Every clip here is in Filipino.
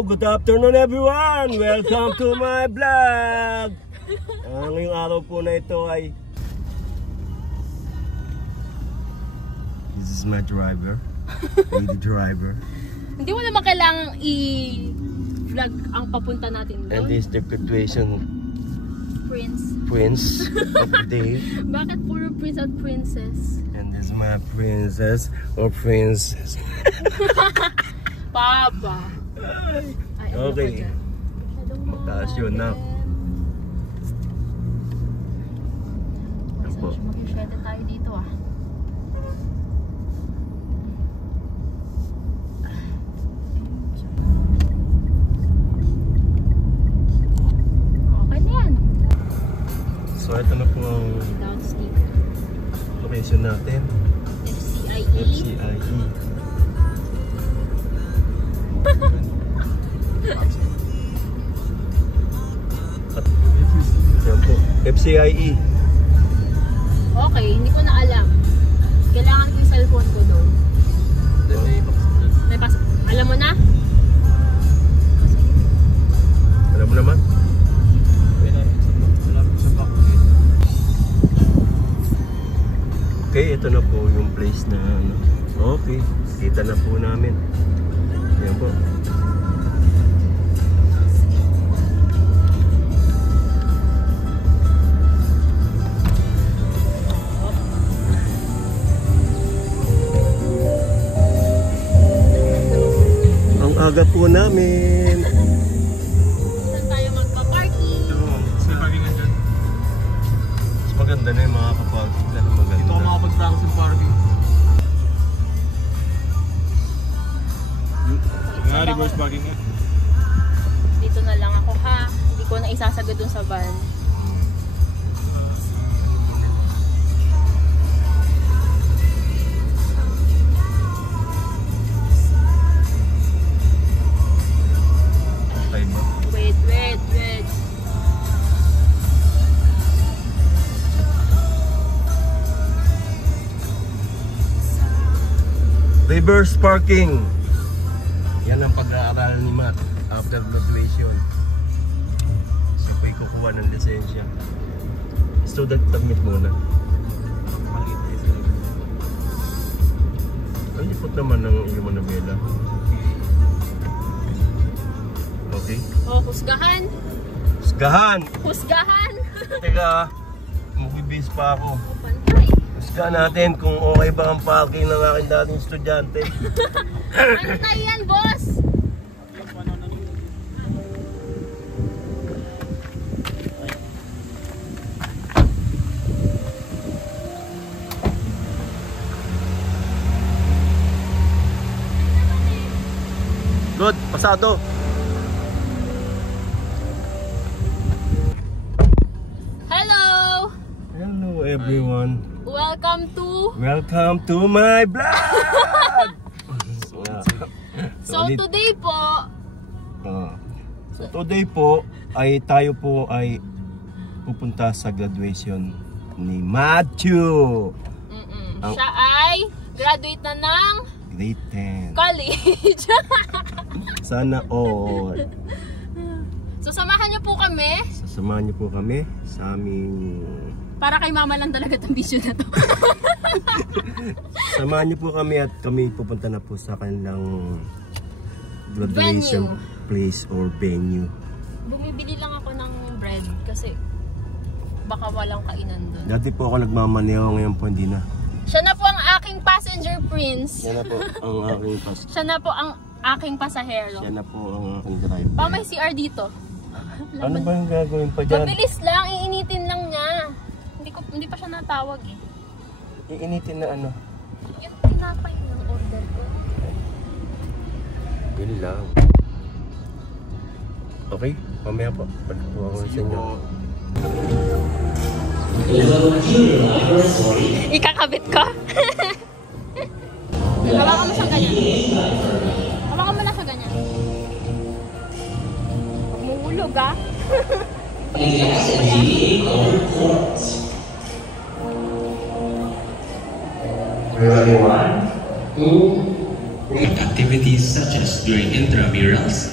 good afternoon everyone! Welcome to my vlog! Ngayong araw po na ito ay this is my driver. Lady driver. Hindi mo naman kailangang i-vlog ang papunta natin doon. And this is the graduation prince of the day. Bakit puro prince at princess? And this is my princess or princess. Papa. Ay, Okay. Mataas yun na. Mag-shredder tayo dito ah. Okay na yan. So ito na po ang location natin. FCIE. Yan po, FCIE. Okay, hindi ko na alam. Kailangan ko yung cellphone ko doon. May pas. Alam mo na? Alam mo naman? Okay, ito na po yung place na ano. Okay, kita na po namin. Yan po. Ang aga po namin. Saan tayo magpa-parking? Sa parkingan dyan. Mas maganda na yung mga kaparking na maganda. Dito ako makapag-practice ng parking. Nga, reverse parking nga. Dito na lang ako ha. Hindi ko na isasagad dun sa van. Okay ba? Wait. Reverse parking. Yan ang pag-aaralan ni Matt after graduation. Siya po'y kukuha ng lisensya. Student permit muna. Ang lipot naman ng iyong manabela. Okay. Oh, husgahan. Husgahan! Teka, mukibis pa ako. Oh, pantay. Husgahan natin kung okay ba ang parking ng aking dating estudyante. Pantay yan, boss! Good, pasado. Hello! Hello everyone. Welcome to My vlog. So today po ay tayo po ay pupunta sa graduation ni Matthew. Siya ay graduate na ng Grade 10. college. Sana all. So samahan niyo po kami. Sasamahan niyo po kami sa aming... Para kay mama lang talaga itong video na to. Samahan niyo po kami at kami pupunta na po sa kanilang graduation place or venue. Bumibili lang ako ng bread kasi baka walang kainan doon. Dati po ako nagmamaneho, ngayon po hindi na. Siya na po ang aking passenger prince. Yan na po ang aking Siya na po ang aking pasahero. Yan na po ang aking driver. Pa may CR dito. Ano ba yung gagawin pa dyan? Mabilis lang, iinitin lang niya. Hindi pa siya natawag eh. Iinitin na ano? Yung tinapay ng order ko. Yun lang. Okay, mamaya po. Balik po ako sa inyo. Ikakabit ko? Hawakan mo siyang ganyan. Hawakan mo na siya ganyan. Huwag mong hulog ah. Activities such as during intramurals,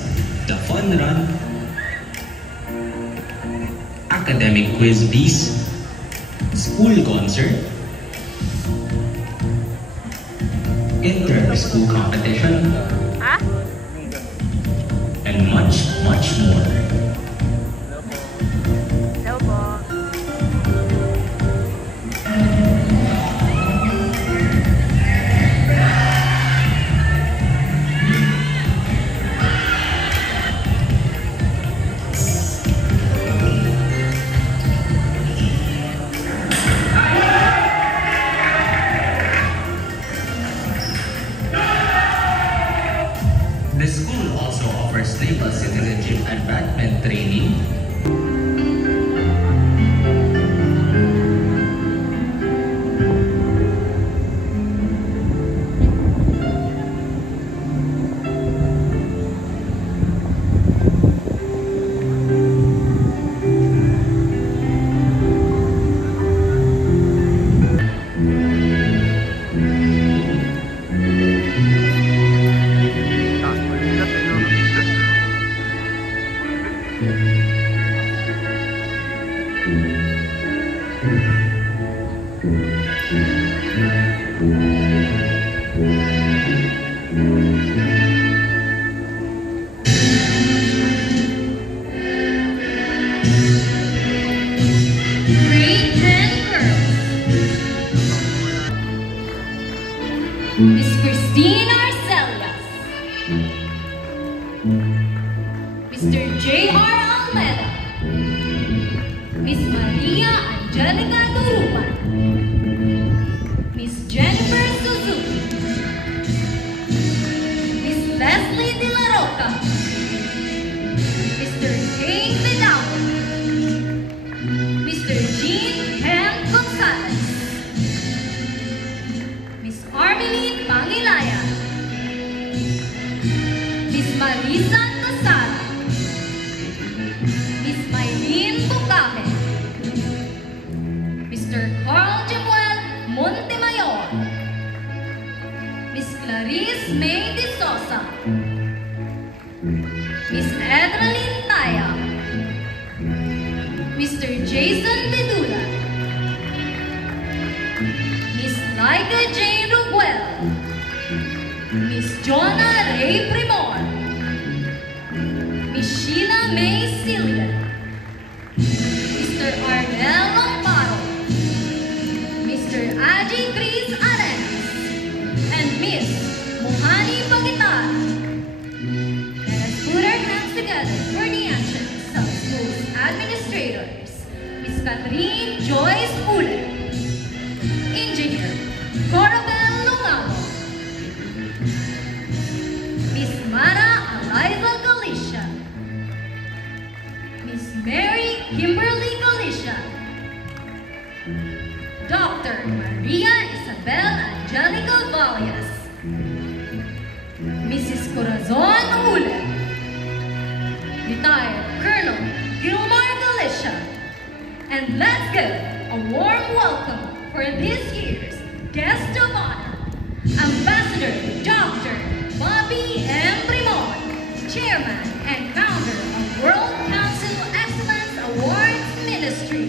the fun run, academic quiz bees, school concert, inter-school competition, and much, much more. The school also offers naval citizenship advancement training, Grade 10 girls. Miss Christine Arcelias. Mr. J.R. Almeida. Miss Maria Angelica Durupan. Miss Jennifer Suzuki. Miss Leslie De La Roca. Mr. Kane Vidal. Mr. Jean M. Gonzalez. Miss Armeline Pangilaya. Miss Marisa Casara. Miss Maylene Bucaje. Mr. Carl Jemuel Montemayor. Miss Clarice May De Sosa. Miss Edralyn Taya. Mr. Jason Bedula. Miss Laika Jane Ruguel. Miss Jonah Ray Primor. Miss Sheila May Silga. Mr. Arnel Lomparo. Mr. Aji Chris Arenas. And Miss Mohani Pagitar. Let us put our hands together for the entrance of school's administrators. Miss Catherine Joyce Uller. Engineer Corabel Lungamo. Miss Mara Eliza Galicia. Miss Mary Kimberly Galicia. Dr. Maria Isabel Angelica Valles. Mrs. Corazon Uller. Retired Colonel Gilmar Galicia. And let's give a warm welcome for this year's guest of honor, Ambassador Dr. Bobby M. Primon, Chairman and Founder of World Council Excellence Awards Ministry.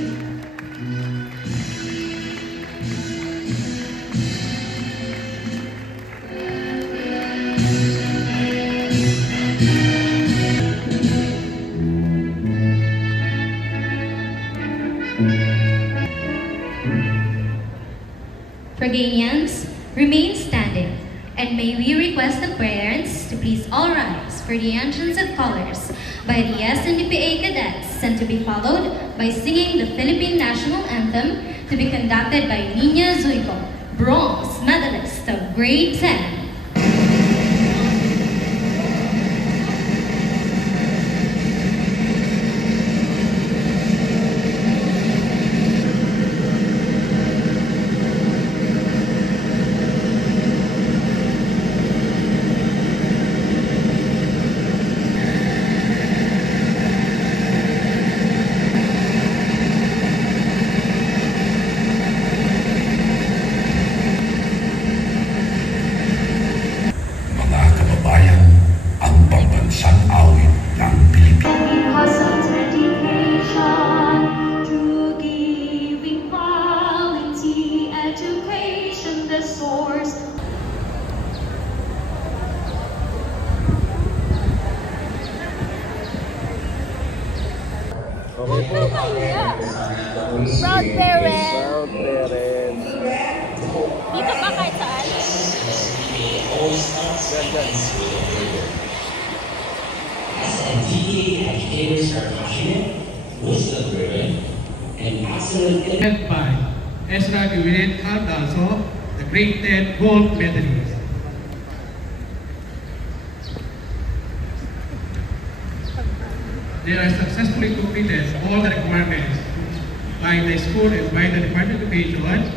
Ferganians, remain standing, and may we request the parents to please all rise for the entrance of colors by the SNDPA cadets and to be followed by singing the Philippine National Anthem to be conducted by Nina Zuico, bronze medalist of grade 10. Okay po. Proud parent. Proud parents. Dito ba kahit saan? Yan. SNTA educators are passionate, wisdom-driven, and excellent in Led by Ezra Guillet Cardozo, the grade 10 gold medalist. They are successfully completed all the requirements by the school and by the Department of Education.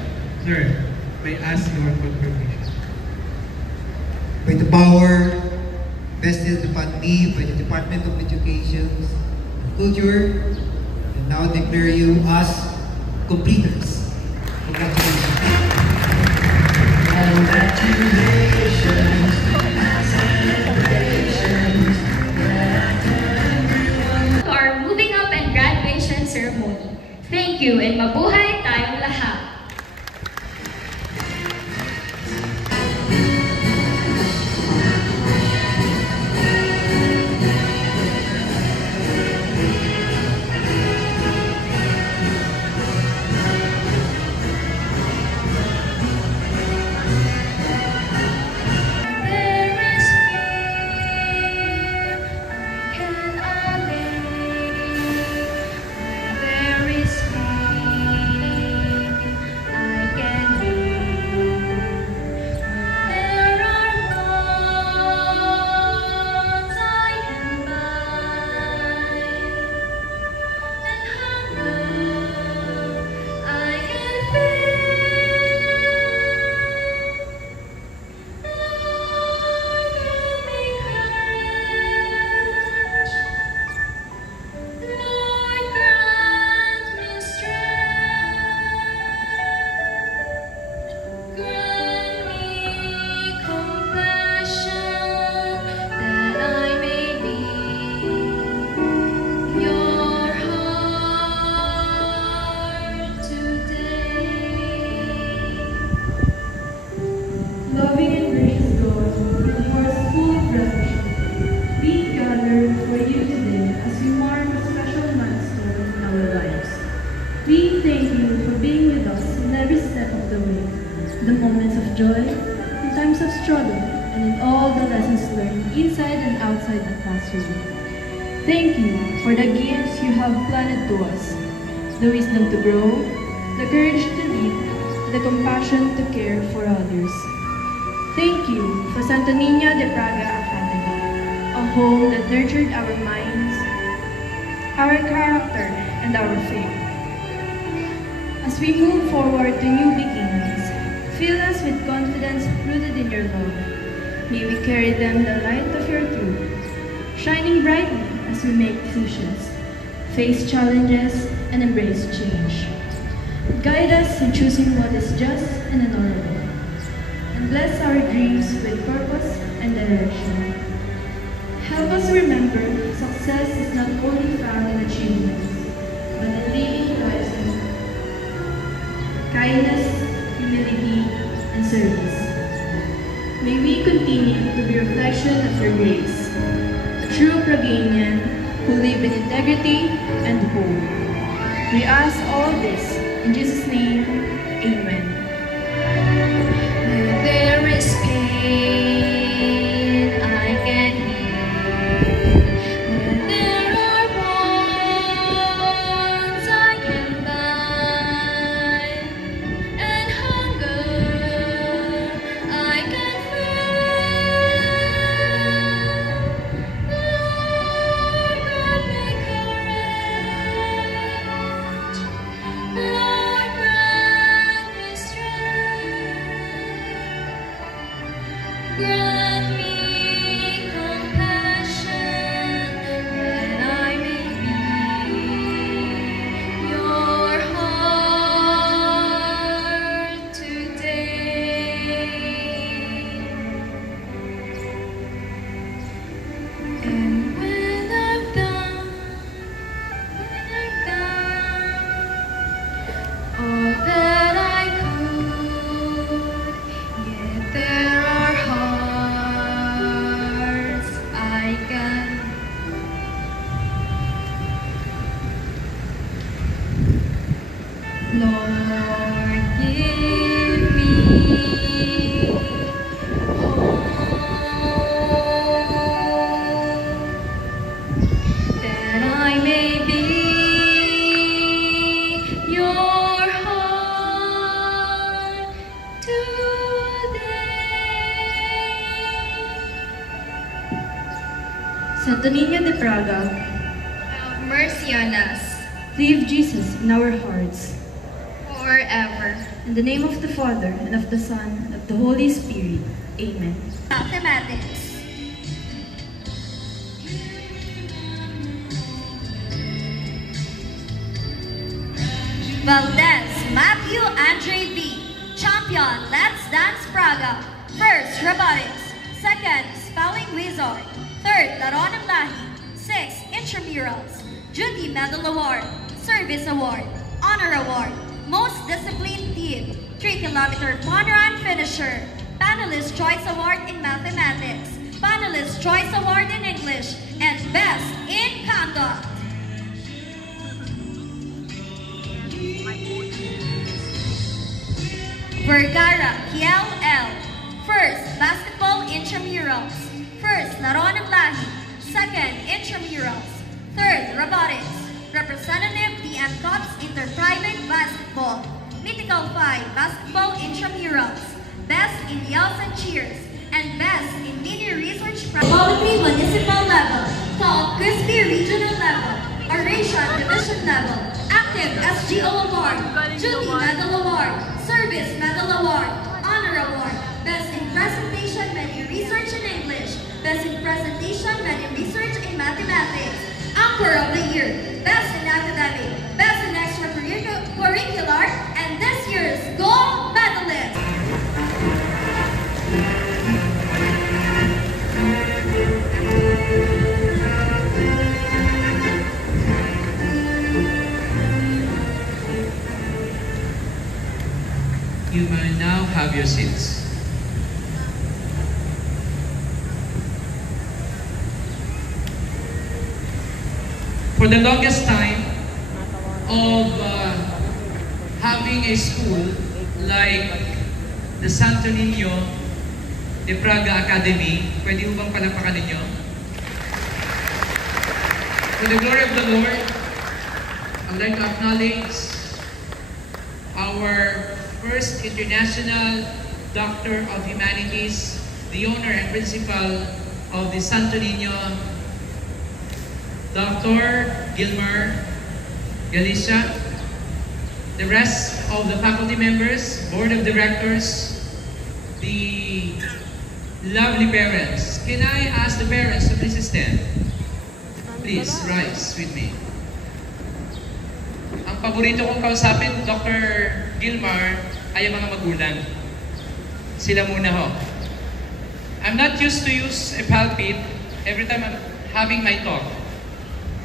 Sir, may I ask your confirmation? By the power vested upon me by the Department of Education and Culture, I now declare you as completers. Congratulations. To our moving up and graduation ceremony. Thank you and mabuhay tayong lahat. Loving and gracious God, with hearts full of gratitude, we gather for you today as we mark a special milestone in our lives. We thank you for being with us in every step of the way, the moments of joy, in times of struggle, and in all the lessons learned inside and outside the classroom. Thank you for the gifts you have planted to us, the wisdom to grow, the courage to lead, the compassion to care for others. Thank you for Santa Niña de Praga Academy, a home that nurtured our minds, our character, and our faith. As we move forward to new beginnings, fill us with confidence rooted in your love. May we carry them the light of your truth, shining brightly as we make decisions, face challenges, and embrace change. Guide us in choosing what is just and honorable, and bless our dreams with purpose and direction. Help us remember success is not only found in achievements, but in living lives in kindness, humility, and service. May we continue to be a reflection of your grace, a true Praganian who live in integrity and hope. We ask all this in Jesus' name, amen. When there is pain, I can heal. When there are wrongs, I can bind. And hunger, I can feel. Lord, grant me courage. Lord, grant me strength. Lord, give me hope that I may be your heart today. Santo Niño de Praga, Have mercy on us leave Jesus in our hearts. forever. In the name of the Father, and of the Son, and of the Holy Spirit. Amen. Mathematics. Valdez Matthew Andre V. Champion Let's Dance Praga. First, robotics. Second, spelling wizard. Third, Laron Lahi. 6, intramurals. Judy Medal Award. Service Award. Honor Award. Most Disciplined Team. 3-kilometer fun run finisher. Panelist Choice Award in Mathematics. Panelist Choice Award in English. And Best in Conduct. Vergara Kiel L. First, basketball intramurals. First, Laron Lahi. Second, intramurals. Third, robotics. Representative DM Cups Interprivate Basketball. Mythical 5 Basketball Intramurals. Best in Yells and Cheers. And Best in Mini Research Quality Municipal Level. Tall Crispy Regional Level. Oration Division Level. Active SGO Award. Judy Medal Award. Service Medal Award. Honor Award. Best in Presentation Many Research in English. Best in Presentation Many Research in Mathematics. Anchor of the Year. Best in Academic. Best in Extracurricular. And this year's Gold Medalist. You may now have your seats. For the longest time of having a school like the Santo Niño de Praga Academy, pwede mo bang palapakan ninyo? For the glory of the Lord, I would like to acknowledge our first International Doctor of Humanities, the owner and principal of the Santo Niño, Dr. Gilmar Galicia, the rest of the faculty members, board of directors, the lovely parents. Can I ask the parents to please stand? Please rise with me. Ang paborito kong kausapin, Dr. Gilmar, ay ang mga magulang. Sila muna ho. I'm not used to use a pulpit every time I'm having my talk.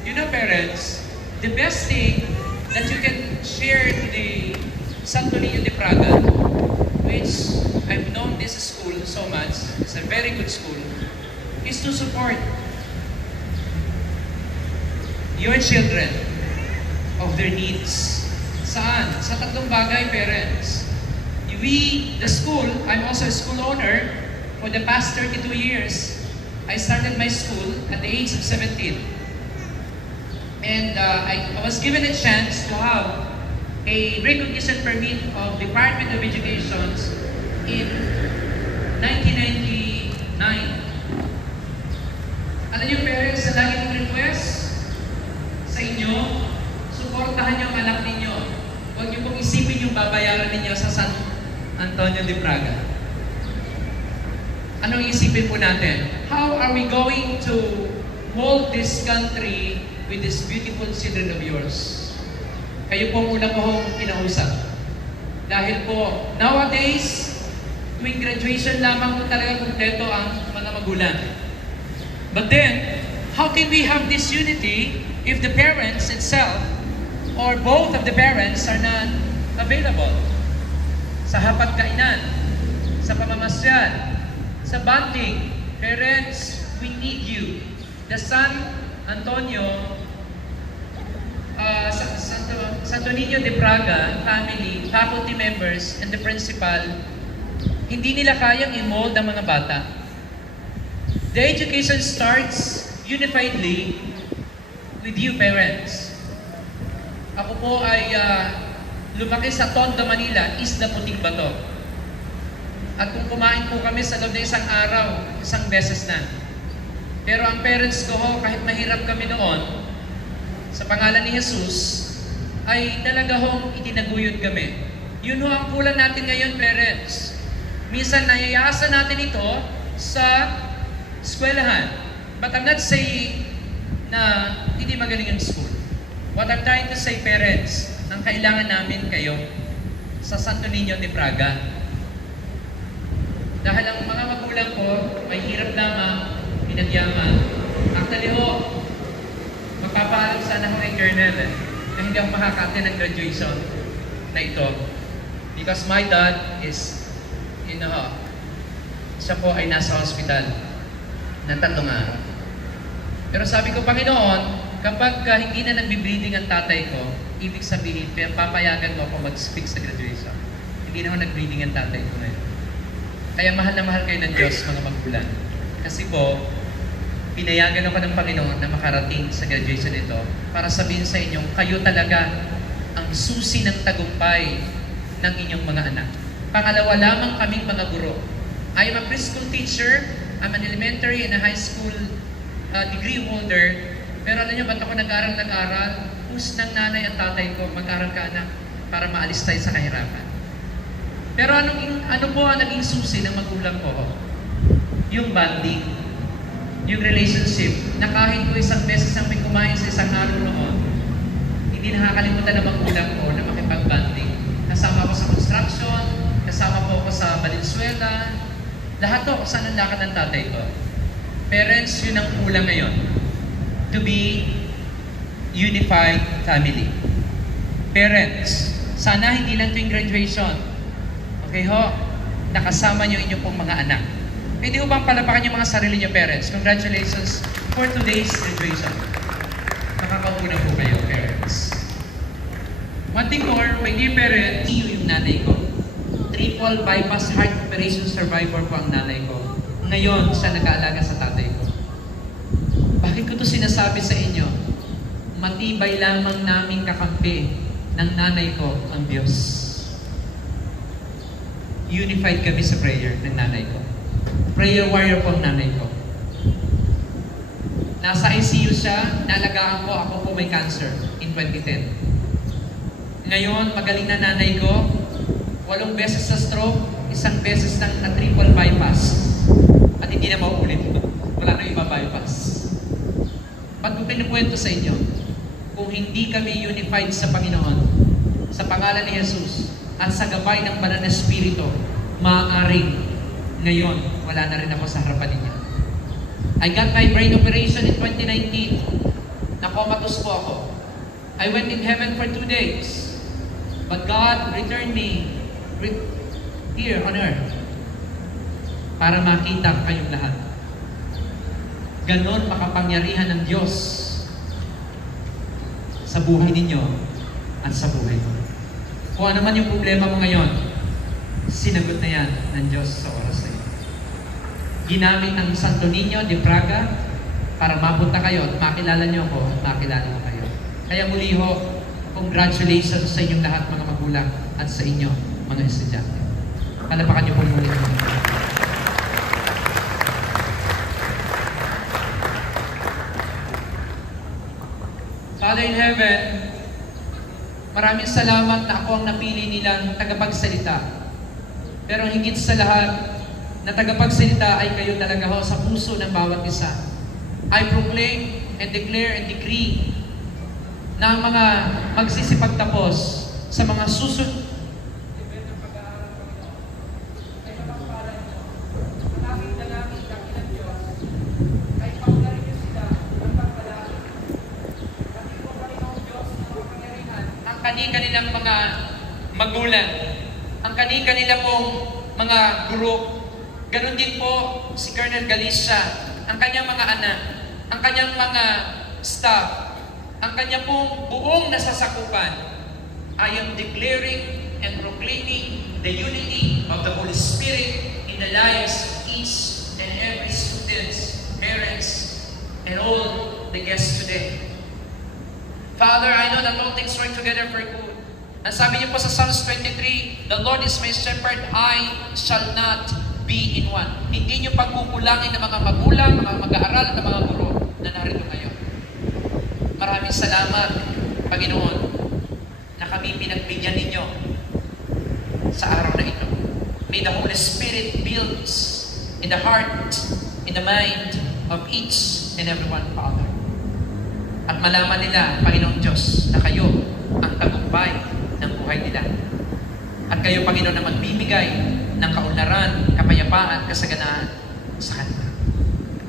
You know, parents, the best thing that you can share to the Santo Niño de Praga, which I've known this school so much, it's a very good school, is to support your children of their needs. Saan? Sa tatlong bagay, parents. The school, I'm also a school owner. For the past 32 years, I started my school at the age of 17. And I was given a chance to have a recognition permit of Department of Education in 1999. Alam niyo, parents, sa lagi kong request sa inyo, suportahan niyo ang anak ninyo. Huwag niyo pong isipin yung babayaran ninyo sa San Antonio de Praga. Anong isipin po natin? How are we going to hold this country with these beautiful children of yours? Kayo po muna ko hong kinausap. Dahil po, nowadays, tuwing graduation lamang po talaga kumpleto ang mga magulang. But then, how can we have this unity if the parents itself, or both of the parents, are not available? Sa hapagkainan, sa pamamasyal, sa bonding, parents, we need you. The San Antonio, San Santo Niño de Praga family, faculty members, and the principal, hindi nila kayang i-mold ang mga bata. The education starts unifiedly with you parents. Ako po ay lumaki sa Tondo, Manila, Isla Puting Bato. At kung kumain po kami sa loob ng isang araw, isang beses na. Pero ang parents ko ho, kahit mahirap kami noon, sa pangalan ni Jesus, ay talaga hong itinaguyod kami. Yun ho ang kulang natin ngayon, parents. Minsan nayayasa natin ito sa eskwelahan. But I'm not saying na hindi magaling yung school. What I'm trying to say, parents, ang kailangan namin kayo sa Santo Niño de Praga. Dahil ang mga magulang ko may hirap lamang, pinagyaman. Actually ho, magpapaalam sana ako kay Colonel na hindi ako makakate ng graduation na ito. Because my dad is, siya po ay nasa hospital ng 3 araw. Pero sabi ko, Panginoon, kapag hindi na nagbe-bleeding ang tatay ko, ibig sabihin, papayagan mo ako mag-speak sa graduation. Hindi na ako nag-bleeding ang tatay ko ngayon. Kaya mahal na mahal kayo ng Diyos, mga magulang. Kasi po, pinayagan ako ng Panginoon na makarating sa graduation nito para sabihin sa inyo, kayo talaga ang susi ng tagumpay ng inyong mga anak. Pangalawa lamang kaming mga guro. I am a preschool teacher, I'm an elementary and a high school degree holder. Pero alam niyo, ba't ako nag-aral? Push ng nanay at tatay ko, mag-aral ka anak para maalis tayo sa kahirapan. Pero ano po ang naging susi ng magulang ko? Yung bonding, yung relationship, na kahit po isang beses ang may kumain sa isang araw noon, hindi nakakalimutan ng magulang ko na makipag-bonding. Kasama ko sa construction, kasama po ako sa Valenzuela, lahat to sa nanlakad ng tatay ko. Parents, yun ang kulang ngayon. To be unified family. Parents, sana hindi lang tuwing graduation, okay ho, nakasama nyo inyong pong mga anak. Pwede ho bang palapakan yung mga sarili nyo, parents? Congratulations for today's graduation. Nakakauna po kayo, parents. One thing more, my dear parents, yung nanay ko. Triple bypass heart operation survivor po ang nanay ko. Ngayon, siya nag-aalaga sa tatay ko. Bakit ko ito sinasabi sa inyo? Matibay lamang naming kakampi ng nanay ko ang Diyos. Unified kami sa prayer ng nanay ko. Prayer warrior po ang nanay ko. Nasa ICU siya, nalagaan ko, ako po may cancer in 2010. Ngayon, magaling na nanay ko, 8 beses sa stroke, 1 beses na triple bypass. At hindi na mauulit ito. Wala na iba bypass. Ba't ko pinukwento sa inyo? Kung hindi kami unified sa Panginoon, sa pangalan ni Jesus, at sa gabay ng Banal na Espiritu, maaaring ngayon, wala na rin ako sa harapan ninyo. I got my brain operation in 2019. Nakomatos po ako. I went in heaven for 2 days. But God returned me here on earth para makita kayong lahat. Ganon makapangyarihan ng Diyos sa buhay ninyo at sa buhay ko. Kung ano man yung problema mo ngayon, sinagot na yan ng Diyos sa oras na yun. Ginamit ng Santo Niño de Praga para mapunta kayo at makilala niyo ako at makilala ko kayo. Kaya muli ho, congratulations sa inyong lahat mga magulang at sa inyo mga estudyante. Palapakan niyo po muli. Father in heaven, maraming salamat na ako ang napili nilang tagapagsalita. Pero higit sa lahat, na tagapagsalita ay kayo talaga ho sa puso ng bawat isa. I proclaim and declare and decree na ang mga magsisipagtapos sa mga susunod kanilang mga magulang, ang kanila pong mga guro. Ganon din po si Colonel Galicia, ang kanyang mga anak, ang kanyang mga staff, ang kanyang pong buong nasasakupan. I am declaring and proclaiming the unity of the Holy Spirit in the lives of each and every students, parents, and all the guests today. Father, I know that all things work together for good. Ang sabi niyo po sa Psalms 23, the Lord is my shepherd, I shall not be in want. Hindi niyo pagkukulangin ng mga magulang, ng mga mag-aaral, at ng mga guro na narito ngayon. Maraming salamat, Panginoon, na kami pinagbigyan ninyo sa araw na ito. May the Holy Spirit builds in the heart, in the mind of each and everyone, Father. At malaman nila, Panginoong Diyos, na kayo ang tagumpay ng buhay nila. At kayo, Panginoon, na magbibigay ng kaunlaran, kapayapaan, kasaganaan sa kanila.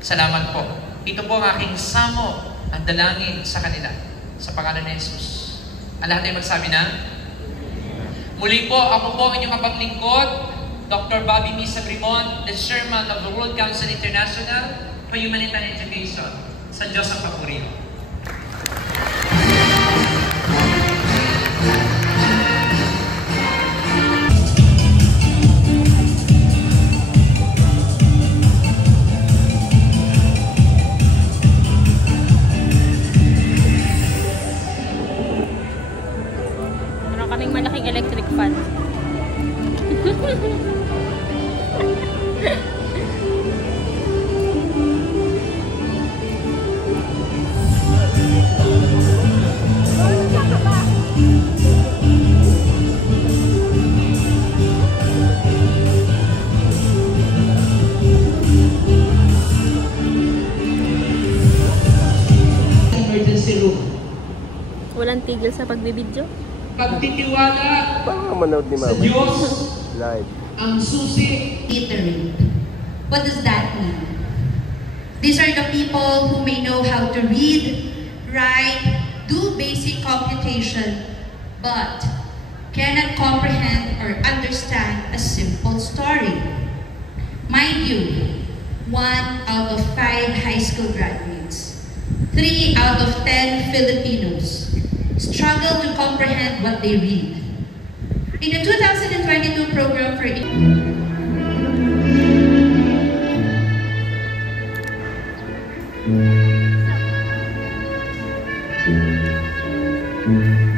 Salamat po. Ito po ang aking samo at dalangin sa kanila. Sa pangalan ni Jesus. Ang lahat ay magsabi na, muli po, ako po ang inyong kapaglingkod, Dr. Bobby Misa Brimon, the Chairman of the World Council International for Humanitarian Education. Sa Diyos ang papuri. Meron kaming malaking electric fan. Emergency room. Walang tigil sa pagbibidyo. Pagtitiwala Manood ni sa Mama. Diyos Live. ang susi. Iterate. What does that mean? These are the people who may know how to read, write, do basic computation, but cannot comprehend or understand a simple story. Mind you, 1 out of 5 high school graduates, 3 out of 10 Filipinos struggle to comprehend what they read. In the 2022 program for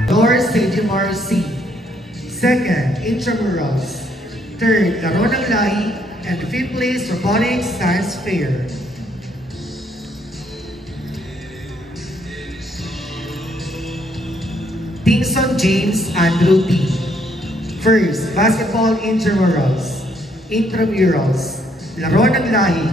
North St. Marcy. Second, intramurals. Third, Laro ng Lahi. And fifth place, Robotics Science Fair. Tingson James Andrew T. First, basketball intramurals. Intramurals. Laro ng Lahi.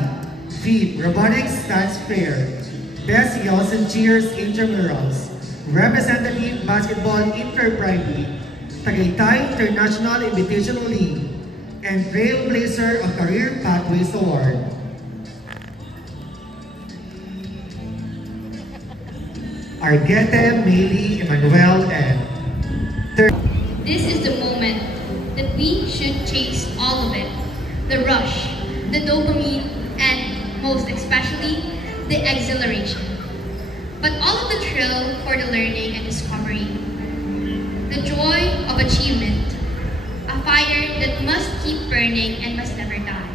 Fifth, Robotics Science Fair. Best Yells and Cheers intramurals. Representative Basketball Inter-Primary, Tagaytay International Invitational League, and Trailblazer of Career Pathways Award. Argete, Meili, Emmanuel, and third. This is the moment that we should chase all of it. The rush, the dopamine, and most especially, the exhilaration. But all of the thrill for the learning and discovery. The joy of achievement. A fire that must keep burning and must never die.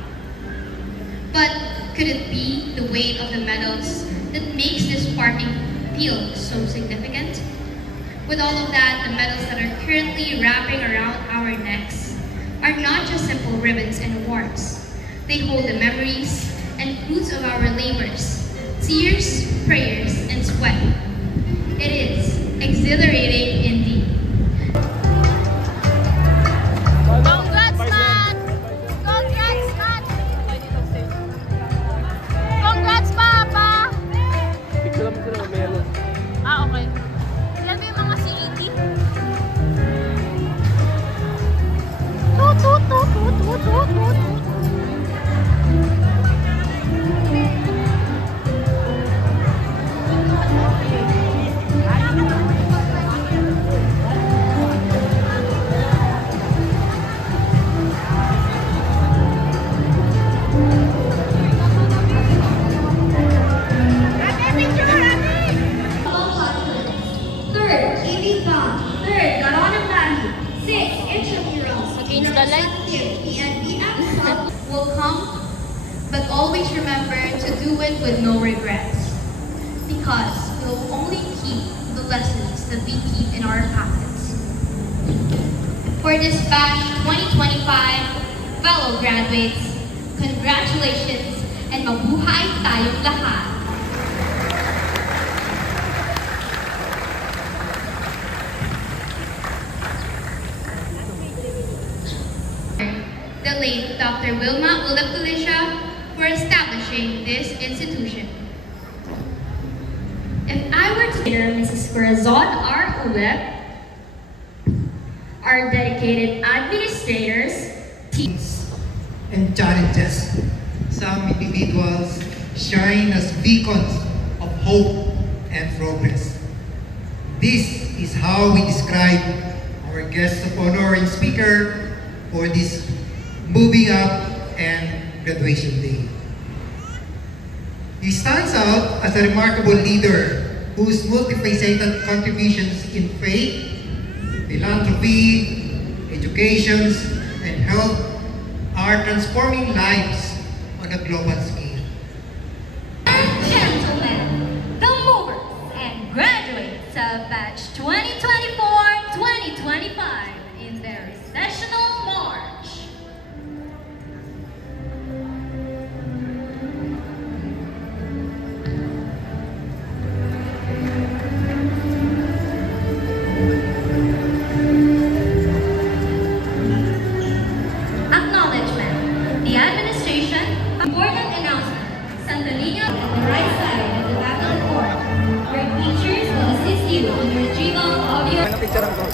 But could it be the weight of the medals that makes this parting feel so significant? With all of that, the medals that are currently wrapping around our necks are not just simple ribbons and awards. They hold the memories and fruits of our labors, tears, prayers, and sweat. It is exhilarating indeed. Congrats, Matt! Congrats, Matt! Congrats, Papa! Picture mo sila mamaya nun. Ah, okay. Ilan ba yung mga CET? Toot, toot, toot, toot, toot, toot, toot. Third, Amy Third, Garon ng Six intramurals Against the light. will come, but always remember to do it with no regrets, because we will only keep the lessons that we keep in our pockets. For this batch 2025 fellow graduates, congratulations and mabuhay tayong lahat! The late Dr. Wilma Ulap-Galicia for establishing this institution. If I were to hear Mrs. Corazon R. Ulap, our dedicated administrators, teams and challenges. Some individuals shine as beacons of hope and progress. This is how we describe our guest of honor and speaker for this Moving Up and Graduation Day. He stands out as a remarkable leader whose multifaceted contributions in faith, philanthropy, education, and health are transforming lives on a global scale. And gentlemen, the movers and graduates of batch 2024-2025 in their recessional march.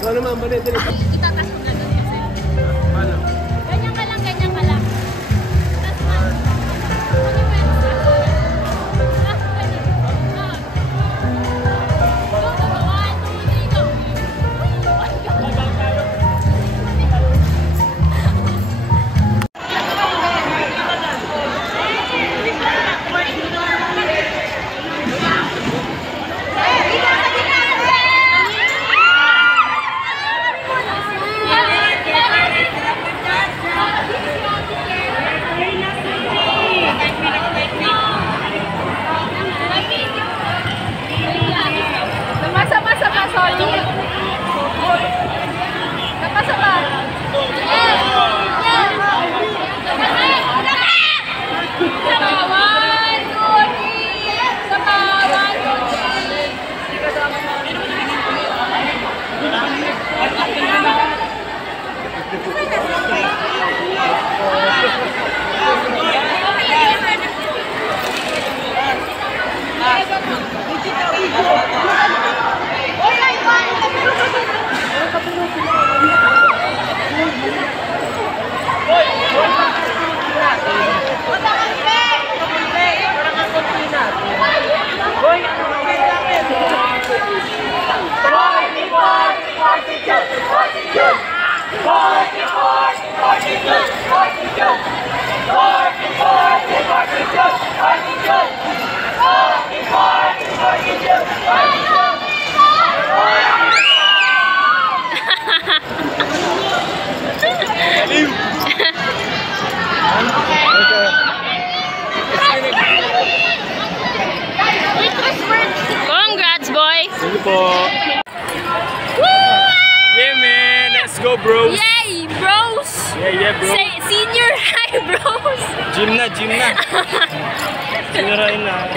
Ano naman ba nito? Itatas mo na doon kasi. Ganyan ka lang, ganyan ka lang. Tas na. Congrats, boy! Thank you po. Yeah, man. Let's go, bros. Yay, bros! Yeah, bro. Say, senior high, bros! Gym na. Sinarain na.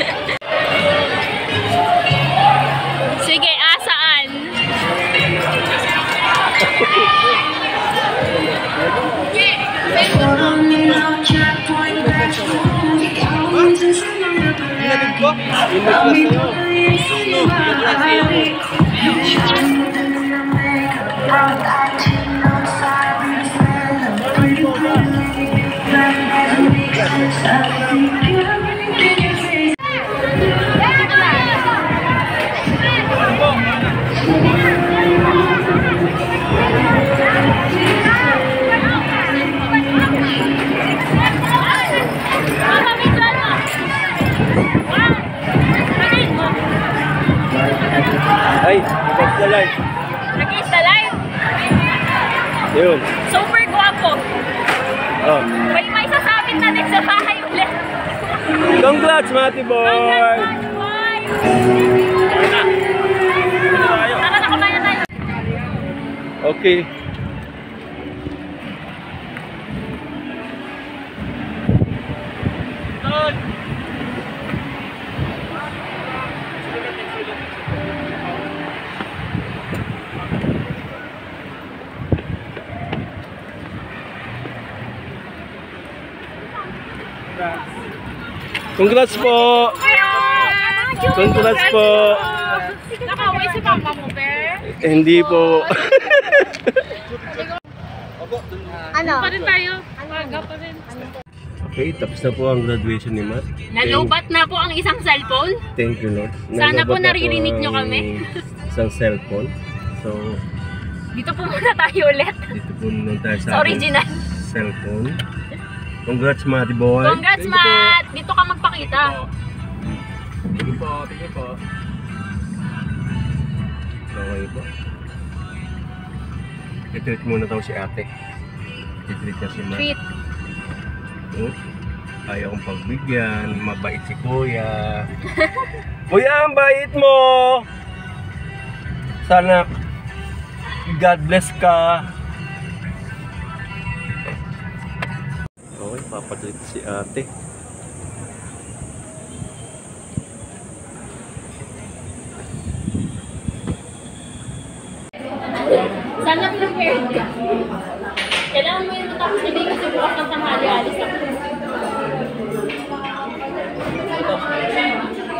Sige, asaan? Inabig ko? Inabig ko Ay, that's the life. Nag-is the live? Yun. Super guwapo. Oh. May sasabit na din sa bahay ulit. Congrats, Mati Boy! Congrats, boy! Tara na, kumain na tayo. Okay. Congrats po! Congrats po! Nakaway si papa mo, Bear? Hindi po. Ano? Pa rin tayo. Maga pa rin. Okay, tapos na po ang graduation ni Matt. Nalobat na po ang isang cellphone. Thank you, Lord. Sana po Nalobat na naririnig nyo ang kami. Isang cellphone. So, Dito po muna tayo ulit. dito po naman tayo sa Sa original. cellphone. Congrats, Mati Boy. Congrats, Matt! Dito ka magpakita. Thank you po. Thank you po. Okay po. I-treat muna daw si ate. I-treat niya si Matt. Treat. Ayaw kong pagbigyan. Mabait si Kuya. Kuya, ang bait mo! Sana God bless ka. Okay, papadrit si ate. Sana prepared ka. Kailangan mo yung matapos na kasi bukas ng tanghali, alis ako.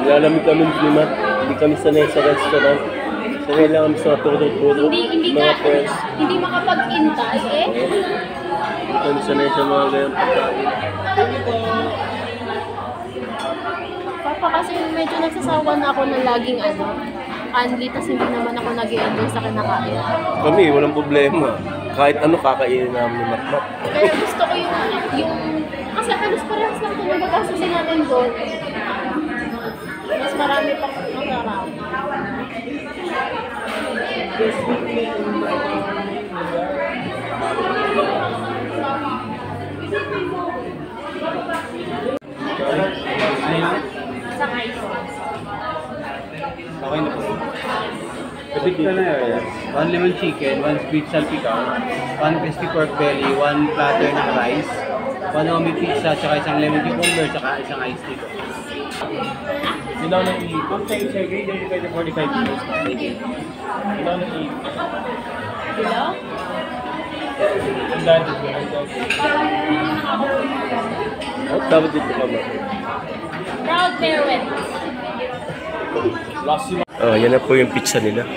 Nilalamig kami ni Matt. Hindi kami sanay sa restaurant. Sanay lang kami sa turo-turo. Mga friends. Hindi makapag-intay eh. Kami sanay sa mga gayang pagkain. Papa, kasi medyo nagsasawa na ako ng laging unli, tas hindi naman ako nag-i-enjoy sa kinakain. Kami, walang problema. Kahit ano kakainin namin ni Matt. Kaya gusto ko yung kasi halos parehas lang ito nagagasasin natin doon. Mas marami pang masarap. Isang ice. Okay na po. Kapit ka na yan. 1 lemon chicken, 1 sweet salpicao, 1 crispy pork belly, 1 platter ng rice, 1 omi pizza, tsaka isang lemon cucumber, tsaka isang iced tea. Ilaw ng ikot. Sir, grade yung pwede 45 minutes. Ilaw ng ikot. Hello? Ang dati ko. Oh, dapat dito ka ba? Proud parent. Oh, yan na po yung pizza nila.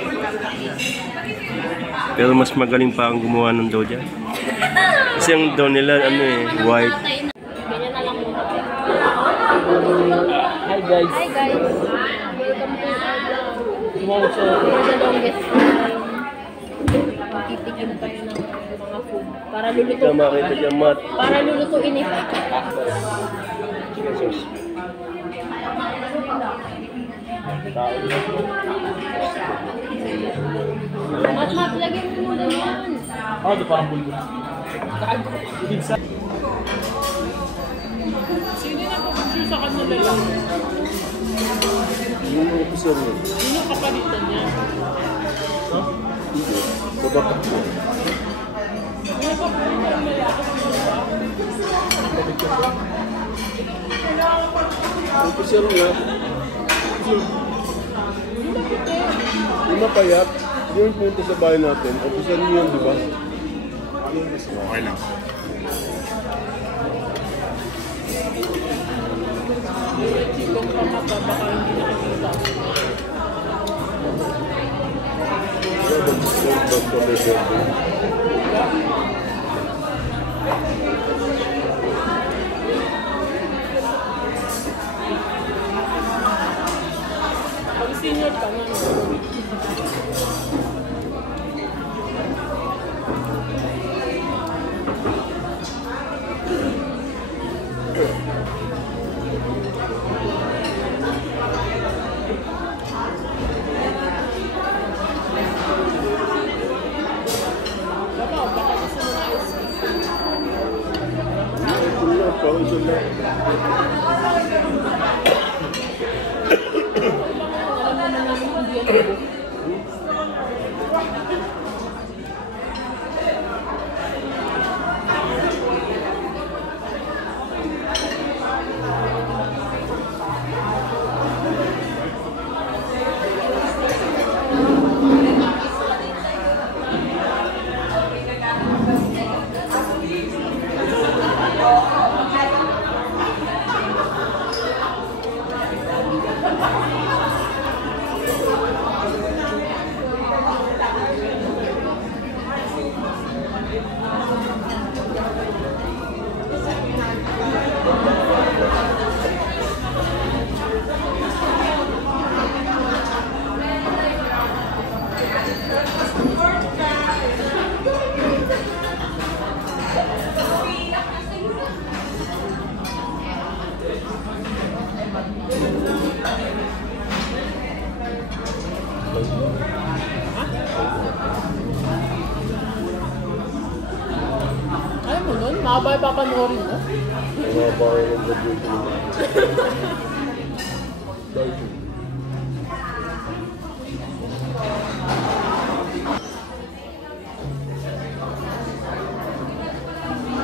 Pero mas magaling pa ang gumawa ng dough dyan. Kasi ang dough nila, white. Ganyan na lang muna. Hi guys. Hi guys. Welcome to our for the longest time. Titikim tayo ng mga food. Para luluto. Tama kita dyan, Matt. Para lulutuin eh. Chicken sauce. Mat, lagyan mo muna yan. Ah, ito parang bulbul. Pizza. Sino na pag-sure sa kanila lang? Yung mga kusur mo. Sino kapalitan niya? Babakak mo. Sino kapalitan nila? Ang kusur nga. Yung mapayat, yung punta sa bahay natin, opisyan niyo yan, di ba? Okay lang. Sigong pamata, baka hindi nakikita. Pag senior ka na, Bawal sila. Alam naman namin kung di yan. Alam mo nun, mahaba yung papanoorin mo. Mga bawal ng graduation. Dahil.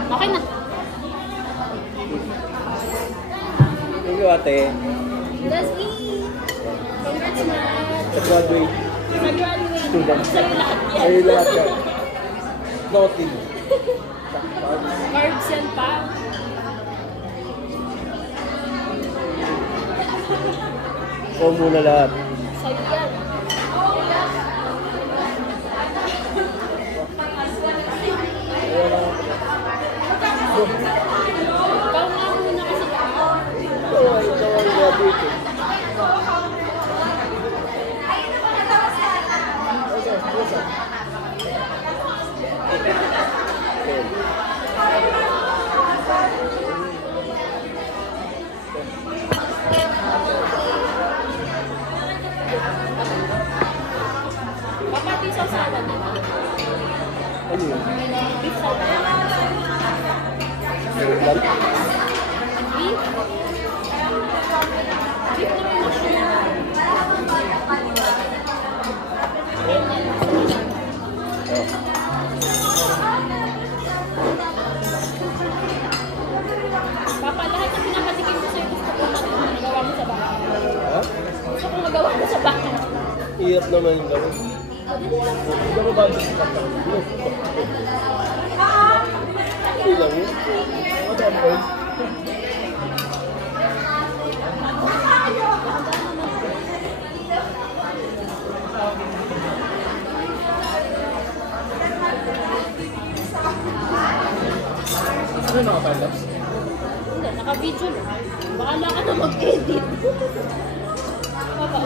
Okay na. Thank you, ate. Leslie! Congrats, Matt! Sa graduate. Sa graduate. Sa'yo lahat yan. Ayun lahat yan. Nothing. Carbs yan pa. Ikaw muna lahat. Sa'yo yan. Ikaw nga muna kasi Ikaw ang graduate. Papati sa salad na. Ano yun? Beef salad. Meron lang? Beef? Beef na may mushroom. Papa, lahat ng pinapatikin ko sa'yo gusto ko magawa mo sa bahay. Ha? Gusto ko magawa mo sa bahay. Hirap naman yung gano'n. Hindi mo ba sa kapatid? Hindi lang yun. What happened? Ano nakapalabs? Hindi, naka-video lang. Bahala ka na mag-edit. Papa.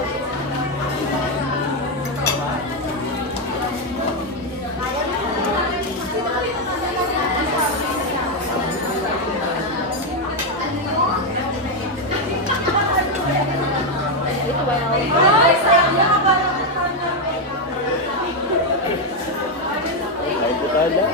Ito ba yun? Ay, putada.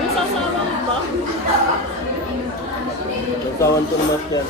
May sasawa mo ba? Nagsawan ko naman yan.